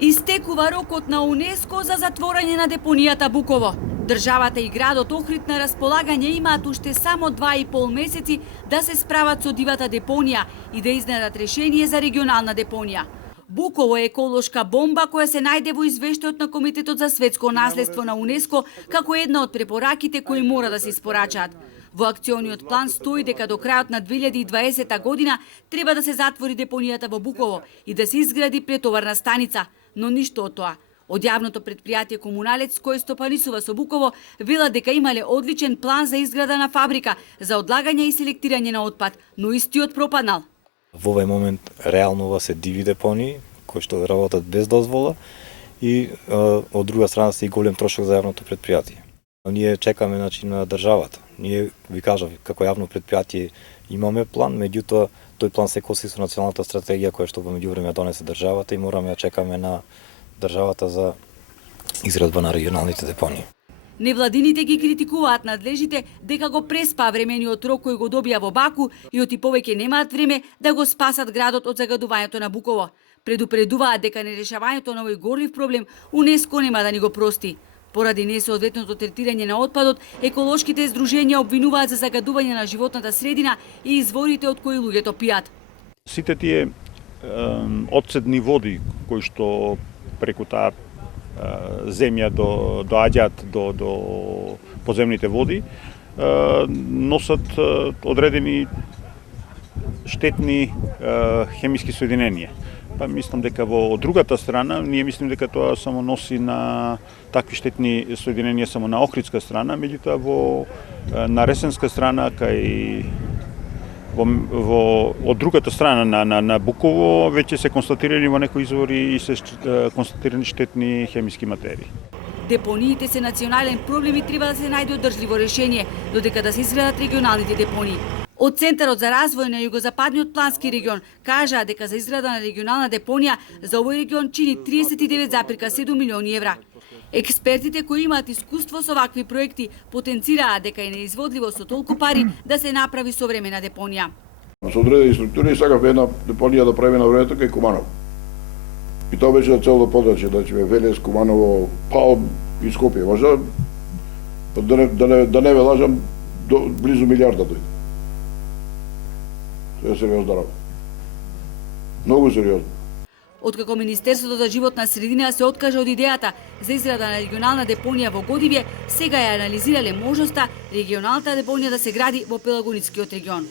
Истекува рокот на УНЕСКО за затворање на депонијата Буково. Државата и градот Охрид на располагање имаат уште само 2,5 месеци да се справат со дивата депонија и да изнедат решение за регионална депонија. Буково е еколошка бомба која се најде во извештајот на Комитетот за светско наследство на УНЕСКО како една од препораките кои мора да се испорачаат. Во акциониот план стои дека до крајот на 2020 година треба да се затвори депонијата во Буково и да се изгради претоварна станица, но ништо од тоа. Од јавното предпријатие Комуналец, кој стопанисува со Буково, велат дека имале одличен план за изграда на фабрика за одлагање и селектирање на отпад, но истиот пропаднал. Во овој момент реално ова се диви депонии кои што работат без дозвола и од друга страна се и голем трошок за јавното предпријатие. Ние чекаме на државата. Ние ви кажав како јавно предпријатие имаме план, меѓутоа тој план се коси со националната стратегија која што во меѓувреме донесе државата и мораме да чекаме на државата за изградба на регионалните депонии. Невладините ги критикуваат надлежите дека го преспа времениот рок кој го добија во Баку и оти повеќе немаат време да го спасат градот од загадувањето на Буково. Предупредуваат дека нерешавањето на овој горлив проблем УНЕСКО нема да ни го прости. Поради несоодветното третирање на отпадот, еколошките здруженја обвинуваат за загадување на животната средина и изворите од кои луѓето пијат. Сите тие одседни води кои што преку таа земја доаѓаат до подземните води носат одредени штетни хемиски соединенија. Па мислам дека во другата страна, ние мислим дека тоа само носи на такви штетни соединенија само на Охридска страна, меѓутоа на Ресенска страна кај од другата страна на Буково веќе се констатирани во некои извори и се констатирани штетни хемиски материи. Депониите се национален проблем и треба да се најде одржливо решение, додека да се изградат регионалните депонии. Од Центарот за развој на југозападниот плански регион кажаа дека за изграда на регионална депонија за овој регион чини 39,7 милиони евра. Експертите кои имаат искуство со вакви проекти потенцираат дека е неизводливо со толку пари да се направи современа депонија. Со одредени структури сакавме една депонија да правиме на времето кај Куманово. И тоа беше за цело подрачје, значи Велес, Куманово, па и Скопје. Може да не ве лажам, близу милиарда дојде. Тоа е сериозна работа. Многу сериозно. Откако Министерството за животна средина се откажа од идејата за изграда на регионална депонија во Годивје, сега ја анализирале можноста регионалната депонија да се гради во Пелагонитскиот регион.